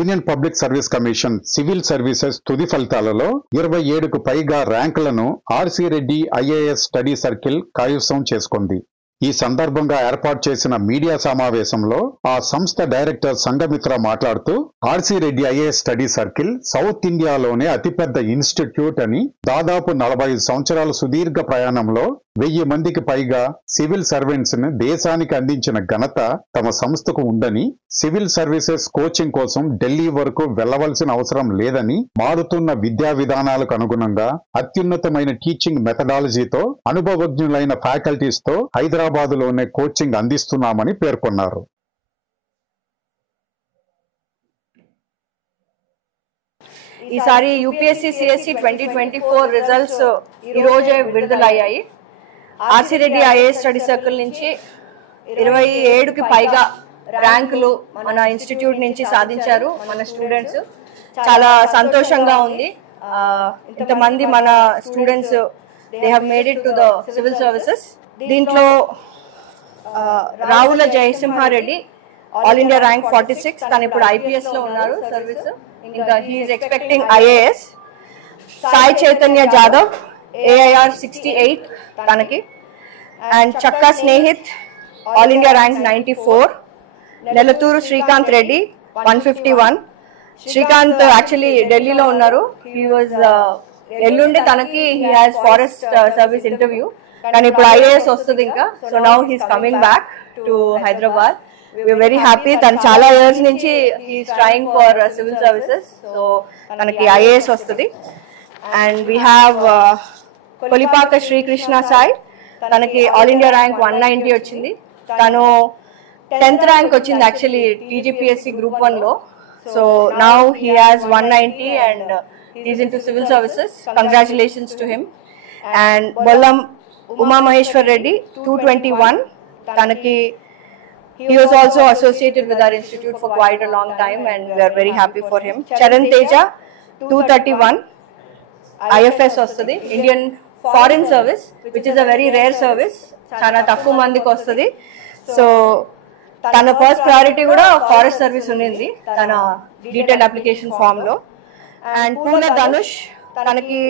Union public service commission civil services తుది ఫలితాలలో 27కు పైగా ర్యాంకులను R C Reddy IAS study circle కైవసం చేసుకుంది. ఈ సందర్భంగా ఏర్పాటు చేసిన మీడియా సమావేశంలో ఆ సంస్థ డైరెక్టర్ సంఘమిత్ర మాట్లాడుతూ RC Reddy IAS study circle south ఇండియాలోనే అతిపెద్ద ఇన్స్టిట్యూట్ అని, దాదాపు 45 సంవత్సరాల సుదీర్ఘ ప్రయాణంలో 1000 మందికి పైగా సివిల్ సర్వెంట్స్ ని దేశానికి అందించిన ఘనత తమ సంస్థకు ఉందని, సివిల్ సర్వీసెస్ కోచింగ్ కోసం ఢిల్లీ వరకు వెళ్లవలసిన అవసరం లేదని, మారుతున్న విద్యా విధానాలకు అనుగుణంగా అత్యున్నతమైన టీచింగ్ మెథడాలజీతో అనుభవజ్ఞులైన ఫ్యాకల్టీస్ తో హైదరాబాదులోనే కోచింగ్ అందిస్తున్నామని పేర్కొన్నారు. ఈసారి యూపీఎస్సీ సిఎస్సి 2024 రిజల్ట్స్ ఈ రోజే విడుదలయ్యాయి. RC Reddy IAS study circle నుంచి 27కి పైగా ర్యాంకులు మన ఇన్స్టిట్యూట్ నుంచి సాధించారు మన స్టూడెంట్స్. చాలా సంతోషంగా ఉంది. ఇంతమంది మన students they have made it to the civil services. దీంట్లో Ravula Jayasimha Reddy all India rank 46, తను ఇప్పుడు ఐపీఎస్ లో ఉన్నారు సర్వీస్. ఇంకా he's expecting IAS. Sai Chaitanya Jadhav AIR 68 తనకి. And Chakka Snehith all India rank 94. Nelaturu Srikanth Reddy 151. Srikanth actually ఢిల్లీలో ఉన్నారు. హీ వాజ్ ఎల్లుండి తనకి he has forest service interview, కానీ ఇప్పుడు ఐఏఎస్ వస్తుంది ఇంకా. So now he's coming back to Hyderabad. We're very happy. తను చాలా ఇయర్స్ నుంచి he's trying for civil services. So తనకి ఐఏఎస్ వస్తుంది. And we have Kolipaka Srikrishna Sai, తనకి ఆల్ ఇండియా ర్యాంక్ 190 వచ్చింది. తను 10th ర్యాంక్ వచ్చింది యాక్చువల్లీ టీజీపీఎస్సీ గ్రూప్ 1 లో. So now he has 190 and he's in to civil services. Congratulations to him. And Bollam Uma Maheshwar Reddy 221. తనకి he was also associated with our institute for quite a long time and we are very happy for him. Charan Teja 231. IFS వస్తుంది, Indian foreign service, which is a very rare service. చాలా తక్కువ మందికి వస్తుంది. So తన first priority కూడా forest service ఉన్నింది తన detail application form లో. అండ్ పూల ధనుష్, తనకి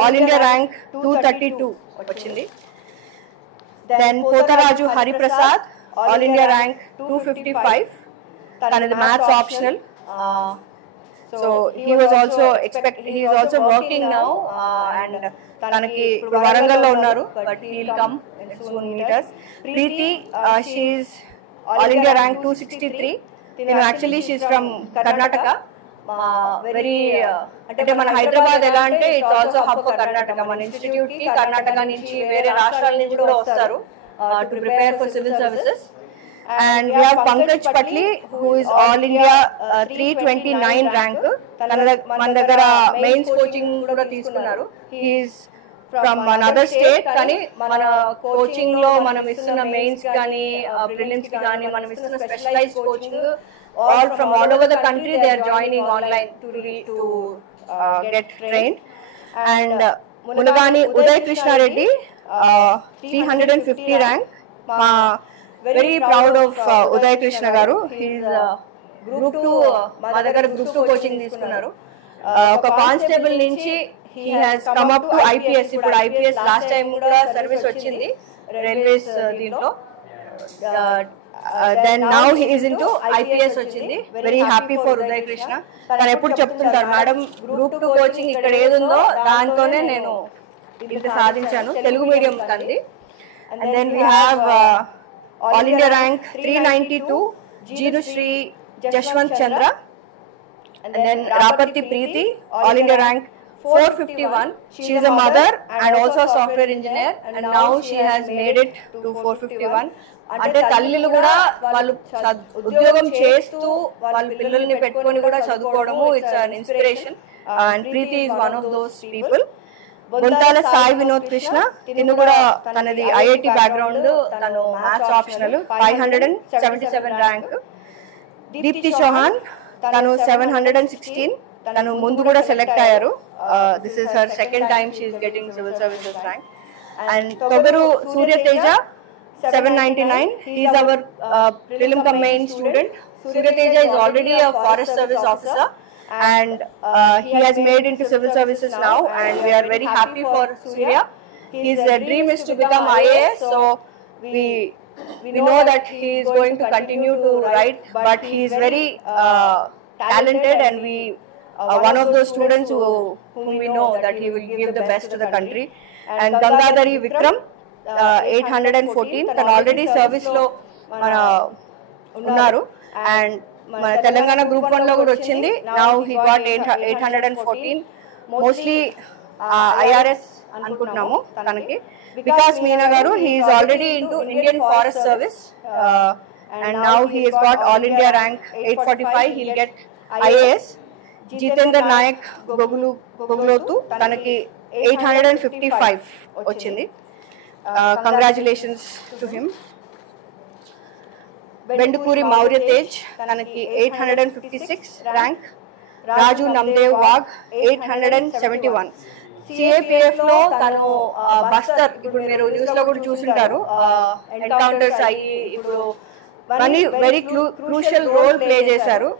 ఆల్ ఇండియా ర్యాంక్ 232 వచ్చింది. Then Potharaju Hariprasad all India rank 255. తనది maths optional. So he is also working now and తనకి వరంగల్లో ఉన్నారు, but he will come soon meet us. Preethi, she is all India rank 263. actually she is from Karnataka. Very అంటే మన హైదరాబాద్ ఎలా అంటే it's also hub for Karnataka. మన institute కి కర్ణాటక నుంచి వేరే రాష్ట్రాల నుంచి కూడా వస్తారు to prepare for civil services. And we have Pankaj Patli, who is all India 329 rank. మన దగ్గర మెయిన్స్ కోచింగ్ కూడా తీసుకున్నారు. he is from another state, కానీ మన కోచింగ్ లో మనం ఇస్తున్న మెయిన్స్ కానీ ప్రిలిమ్స్ కి కానీ మనం ఇస్తున్న specialised coaching all from all over the country they are joining online to get trained. And Mulagani Uday Krishna Reddy 350 rank. Very proud of Uday Krishna garu. He is group 2 మా దగ్గర group 2 coaching తీసుకున్నారు. ఒక constable నుంచి he has come up to IPS. ఇప్పుడు IPS last time కూడా service వచ్చింది railways దీంట్లో. then now he is into IPS వచ్చింది. very happy for Uday Krishna. తను ఎప్పుడు చెప్తుంటారు, మేడం గ్రూప్ 2 కోచింగ్ ఇక్కడ ఏదుందో దాంతోనే నేను ఇంత సాధించాను, తెలుగు మీడియం కంది. and then we have all India rank 392 Jeenu Shri Jashwant Chandra. and then Rapati Preeti all India rank 451. she is a mother and also a software engineer and now she has made it to 451. అంటే తల్లిలు కూడా వాళ్ళు ఉద్యోగం చేస్తూ వాళ్ళ పిల్లల్ని పెట్టుకొని కూడా చదువుకోవడము it's an inspiration. And Preethi is one of those people. Bontala Sai Vinod Krishna, తిను కూడా తనది ఐఐటి బ్యాక్గ్రౌండ్, తను maths optional, 577 rank. Deepthi Chauhan, తను 716, తను ముందు కూడా సెలెక్ట్ అయ్యారు. This is her second time she is getting civil services rank. And Kogaru Surya Teja 799. he is our prelim cum main student. Surya Teja is already a forest service officer, and he has made into civil services now, and we are very happy for Surya. His dream is to become IAS, so we know that he is going to continue to write, but he is very talented, and we one of those students whom we know that he will give the best to the country. And Gangadhari Vikram 814 తను already service లో మన ఉన్నారు, and మన Telangana group 1 లో కూడా వచ్చింది. Now he got 814, mostly IRS అనుకుంటున్నాము తనకి. Vikas Meena garu, he is already into Indian forest service, and now he has got all India rank 845, he will get IAS. Jitender Nayak Gugulothu, తనకి 855 వచ్చింది. Congratulations to him. Bendukuri Mourya Tej, తనకి 856 ర్యాంక్. రాజు నమ్దేవ్ వాగ్ 871. సిఏపిఎఫ్ లో తను బస్తర్, ఇప్పుడు మీరు న్యూస్ లో కూడా చూసుంటారు, ఎన్కౌంటర్స్ అయ్యి ఇప్పుడు వెరీ క్రూషియల్ రోల్ ప్లే చేశారు.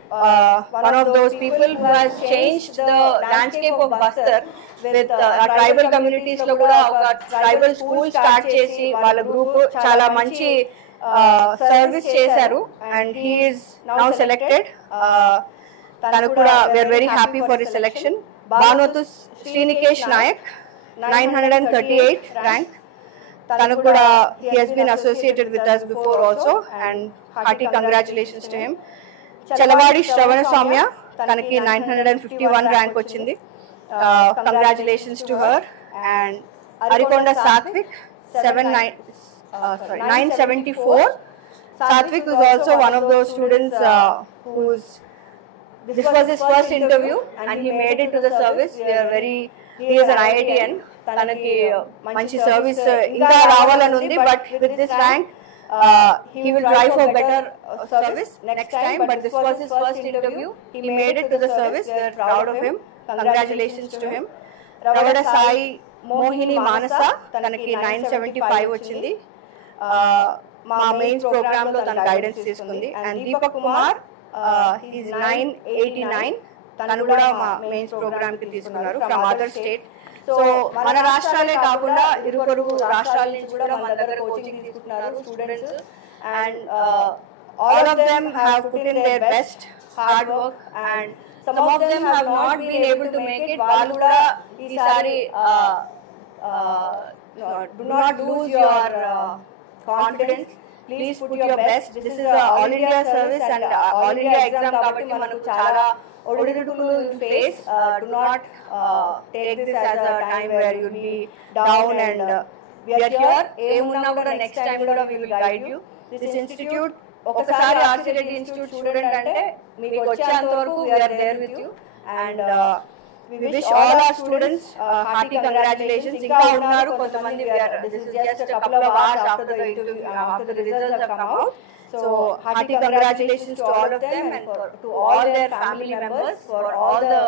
One of those people who has changed the landscape of Bastar with tribal communities లో కూడా ఒక ట్రైబల్ స్కూల్ స్టార్ట్ చేసి వాళ్ళ గ్రూప్ చాలా మంచి సర్వీస్ చేశారు, and he is now selected. తను కూడా we are very happy for his selection. Banothu Srinikesh Nayak 938 rank. తను కూడా he has been associated with us before also, and hearty congratulations to him. చలవాడి శ్రవణ సౌమ్య, తనకి 951 ర్యాంక్ వచ్చింది. Congratulations to her. And Arikonda Satvik 974. Satvik was also one of those students this was his first interview, and he made it to the service. He is an IITN. తనకి మంచి service ఇంకా రావాలని ఉంది, but with this rank he will try for better service next time, but this was his first interview. He made it to the service. We are proud of him. Congratulations to him. Ravada Sai Mohini Manasa, తనకి 975 వచ్చింది. మా mains programme లో తన guidance తీసుకుంది. And Deepak Kumar, he is 989. తను కూడా మా mains programme కి తీసుకున్నారు ఫ్రమ్ అదర్ స్టేట్. సో మన రాష్ట్రాలే కాకుండా ఇరుపొరుగు రాష్ట్రాల నుంచి కూడా మన దగ్గర కోచింగ్ తీసుకుంటున్నారు students, and all of them have put in their best hard work, and some of them have not been able to make it. వాళ్ళు కూడా ఈసారి do not lose your confidence, please put your best. This is all India service and all India exam కాబట్టి మనకు చాలా ఒడిదుడుకులు face. Do not take this as a time where you will be down, and we are here. ఏమున్నా కూడా next time కూడా we will guide you. This institute ఒకసారి RC Reddy institute student అంటే మీకు వచ్చేంత వరకు we are there with you, and we wish all our students hearty congratulations. ఇంకా ఉన్నారు కొంతమంది. This is just a couple of hours after the interview, after the results have come out. So hearty congratulations to all of them, and to all their family members for all the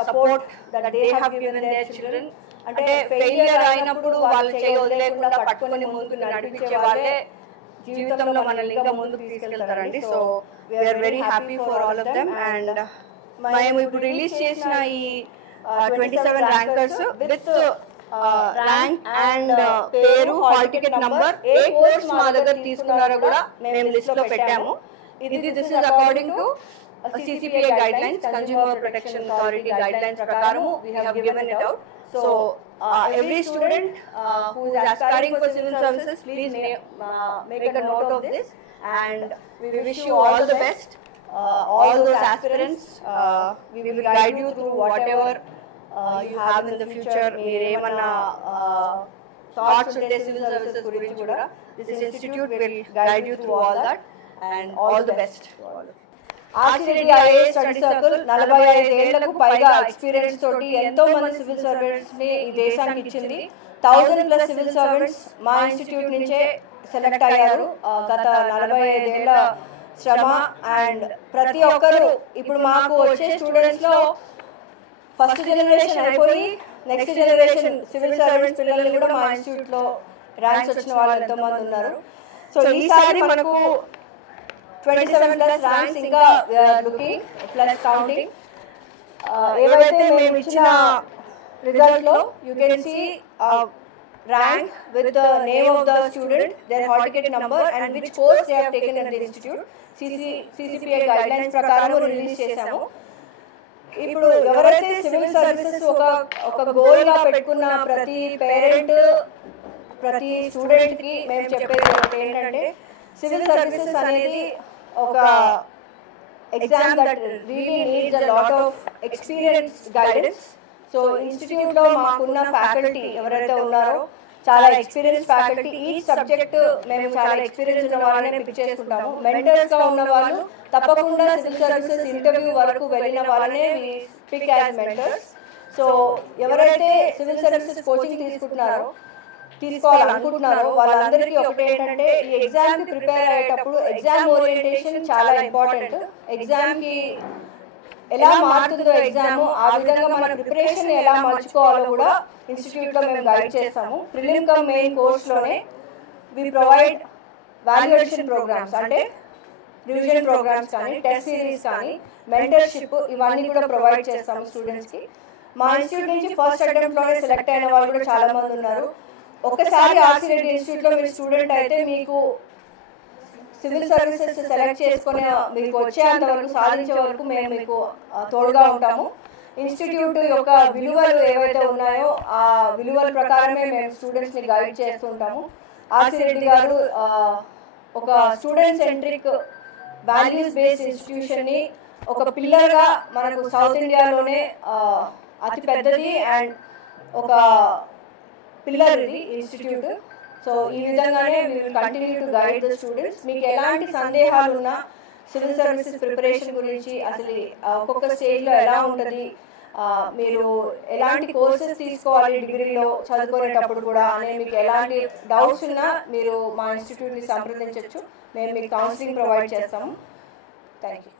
support that they have given their children. అంటే failure అయినప్పుడు వాళ్ళు చేయి వదిలేకుండా పట్టుకొని ముందుకు నడిపించే వాళ్ళే జీవితంలో మనల్ని ఇంకా ముందుకు తీసుకెళ్తారండి. So we are very happy for all of them. And మేము ఇప్పుడు రిలీజ్ చేసిన ఈ 27 ర్యాంకర్స్ విత్ ర్యాంక్ అండ్ పేరు, హాల్ టికెట్ నంబర్, ఏ కోర్స్ మా దగ్గర తీసుకున్నారో కూడా మేము లిస్ట్ లో పెట్టాము. This is according to CCPA guidelines, Consumer Protection Authority guidelines ప్రకారం we have given it out. So every student who is aspiring for civil services, please make a note of this, and we wish you all the best. All those aspirants, we will guide you through whatever you have in the future. Meeremana thoughts unte civil services gurinchi kuda, this institute will guide you through all that, and all the best to all of you. RC Reddy IAS study circle 45 ఏళ్లకు పైగా experience తోటి ఎంతో మంది civil servants ని ఈ దేశానికి ఇచ్చింది. 1000+ civil servants మా ఇన్స్టిట్యూట్ నుంచే సెలెక్ట్ అయ్యారు. గత 45 ఏళ్ల శ్రమ, అండ్ ప్రతి ఒక్కరు ఇప్పుడు మాకు వచ్చే స్టూడెంట్స్ లో ఫస్ట్ జనరేషన్ అయిపోయి నెక్స్ట్ జనరేషన్ సివిల్ సర్వెంట్స్ పిల్లలు కూడా మా ఇన్స్టిట్యూట్ లో ర్యాంక్స్ వచ్చిన వాళ్ళు ఎంతో మంది ఉన్నారు. సో ఈసారి మనకు 27 plus ranks ఇంకా we are looking plus counting. ఏవైతే మేము ఇచ్చిన రిజల్ట్ లో you can see rank with the name of the student, their hall ticket number and which course they have taken in the institute. CCPA guidelines ప్రకారం release చేశాము. ఇప్పుడు ఎవరైతే civil services ఒక goal గా పెట్టుకున్న ప్రతి పేరెంట్ ప్రతి స్టూడెంట్ కి మేము చెప్పేది ఒకటి ఏంటంటే సివిల్ సర్వీసెస్ అనేది ఒక exam that really needs a lot of experience guidance. So institute లో మాకున్న ఫ్యాకల్టీ ఎవరైతే ఉన్నారో చాలా ఎక్స్పీరియన్స్ ఫ్యాకల్టీ. ఈ సబ్జెక్ట్ మేము చాలా ఎక్స్పీరియన్స్ ఉన్న వాళ్ళనే పిక్ చేసుకుంటాము. మెంటర్స్ గా ఉన్న వాళ్ళు తప్పకుండా సివిల్ సర్వీసెస్ ఇంటర్వ్యూ వరకు వెళ్ళిన వాళ్ళనే పిక్ యాజ్ మెంటర్స్. సో ఎవరైతే సివిల్ సర్వీసెస్ కోచింగ్ తీసుకోవాలనుకుంటున్నారో వాళ్ళందరికీ ఒకటి ఏంటంటే ఈ ఎగ్జామ్ కి ప్రిపేర్ అయ్యేటప్పుడు ఎగ్జామ్ ఓరియంటేషన్ చాలా ఇంపార్టెంట్. ఎగ్జామ్ కి ఎలా మారుతుందో ఎగ్జామ్ ఆ విధంగా మన ప్రిపరేషన్ ఎలా మర్చుకోవాలో కూడా ఇన్స్టిట్యూట్ లో మేము గైడ్ చేస్తాము. ప్రిలిమ్ కమ్ మెయిన్ కోర్స్ లోనే వి ప్రొవైడ్ వాల్యుయేషన్ ప్రోగ్రామ్స్ అంటే రివిజన్ ప్రోగ్రామ్స్ కానీ టెస్ట్ సిరీస్ కానీ మెంటర్షిప్ ఇవన్నీ కూడా ప్రొవైడ్ చేస్తాము స్టూడెంట్స్ కి. మా ఇన్స్టిట్యూట్ నుంచి ఫస్ట్ అటెంప్ట్ లోనే సెలెక్ట్ అయిన వాళ్ళు కూడా చాలా మంది ఉన్నారు. ఒకసారి ఆర్సీ రెడ్డి ఇన్స్టిట్యూట్ లో మీరు స్టూడెంట్ అయితే మీకు సివిల్ సర్వీసెస్ సెలెక్ట్ చేసుకునే మీకు వచ్చేంత వరకు సాధించే వరకు మేము మీకు తోడుగా ఉంటాము. ఇన్స్టిట్యూట్ యొక్క విలువలు ఏవైతే ఉన్నాయో ఆ విలువల ప్రకారమే మేము స్టూడెంట్స్ ని గైడ్ చేస్తూ ఉంటాము. ఆర్సీ రెడ్డి గారు ఒక student centric values based institution ని ఒక పిల్లర్ గా మనకు సౌత్ ఇండియాలోనే అతి పెద్దది అండ్ ఒక పిల్లర్ ఇది ఇన్స్టిట్యూట్. సో ఈ విధంగానే we will continue to guide the students. మీకు ఎలాంటి సందేహాలు ఉన్నా సివిల్ సర్వీసెస్ ప్రిపరేషన్ గురించి అసలు ఒక్కొక్క స్టేజ్లో ఎలా ఉంటుంది, మీరు ఎలాంటి కోర్సెస్ తీసుకోవాలి డిగ్రీలో చదువుకునేటప్పుడు కూడా అనే మీకు ఎలాంటి డౌట్స్ ఉన్నా మీరు మా ఇన్స్టిట్యూట్ని సంప్రదించవచ్చు. మేము మీకు కౌన్సిలింగ్ ప్రొవైడ్ చేస్తాము. Thank you.